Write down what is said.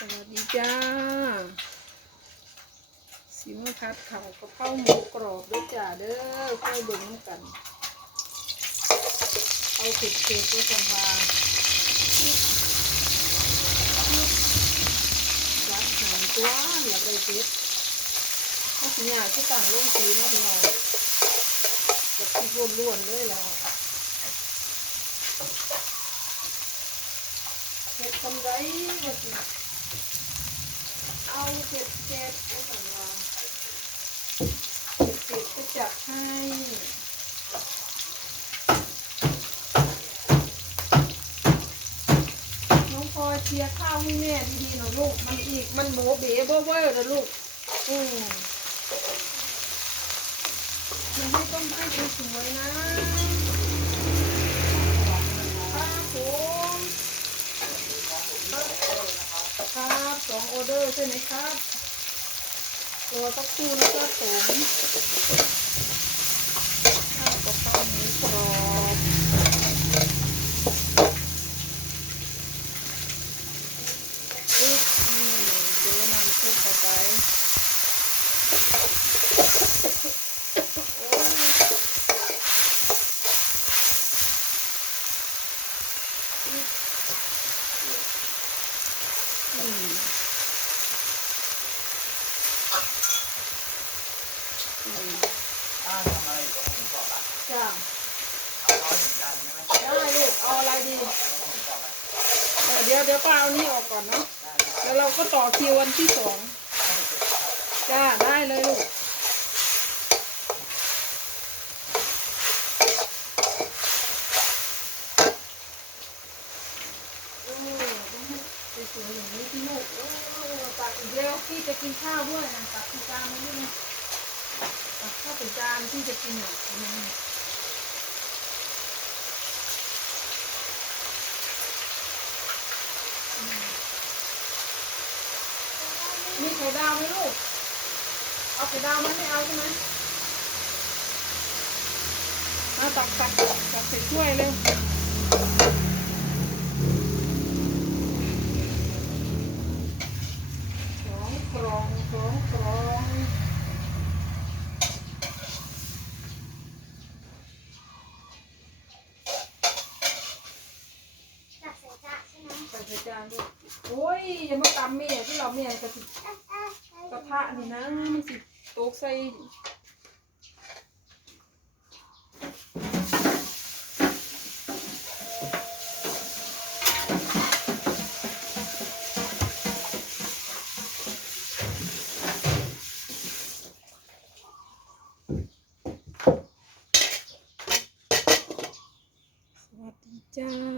สวัสดีจ้าสิมาพัดเข่ากระเพราหมูกรอบด้วยจ้าเด้อค่อยเบิ่งน้ำกัน เอาเผ็ดๆด้วยกันว่ารักหางตัวอย่าได้เผ็ดเอาสิหยาที่ต่างลงสีนะพี่น้องแบบที่ล้วนๆเลยแล้วเผ็ดทำไรก็สิ เอาเผ็ดเผ็ดๆก็สั่งว่าเผ็ดๆก็ จัดให้น้องพลอยเชียร์ข้าวให้แม่ดีๆหน่อยลูก มันอีกมันโบเบ๋เบ้อเบ้อนะลูก อืมมันไม่ต้องให้สวยๆนะครับผมครับสองออเดอร์ใช่ไหมครับ ตัวสักครู่แล้วก็สมข้าวกะเพราหมูกรอบปึ๊บนี่เจ๊นำซุปเข้าไปโอ้ยปึ๊บอืมอืม ป้าทำอะไรอยู่ตรงหมูกรอบปะ จ้า เอาร้อยถึงจานได้ไหม ได้ลูก เอาอะไรดี แล้วก็หมูกรอบปะ เดี๋ยวเดี๋ยวป้าเอานี้ออกก่อนเนาะแล้วเราก็ต่อคิววันที่สองจ้าได้เลยลูกโอ้ต้องให้สวยๆอย่างนี้ที่ลูกโอ้ตักอีกแล้วพี่จะกินข้าวด้วยนะตักจานมาด้วยนะตักข้าวเป็นจานที่จะกินอะอืมมี ไข่ดาวไหมลูก เอาไข่ดาวไหมไม่เอาใช่ไหมมาตักตักตักใส่ถ้วยเร็วสองกล่องสองกล่องจับใส่จานใช่ไหมใส่ใส่จานด้วยโอ้ยอย่ามาตำเมียที่เราเมียกระติ กระทะนี่นะมันสิตกใส่สวัสดีจ้า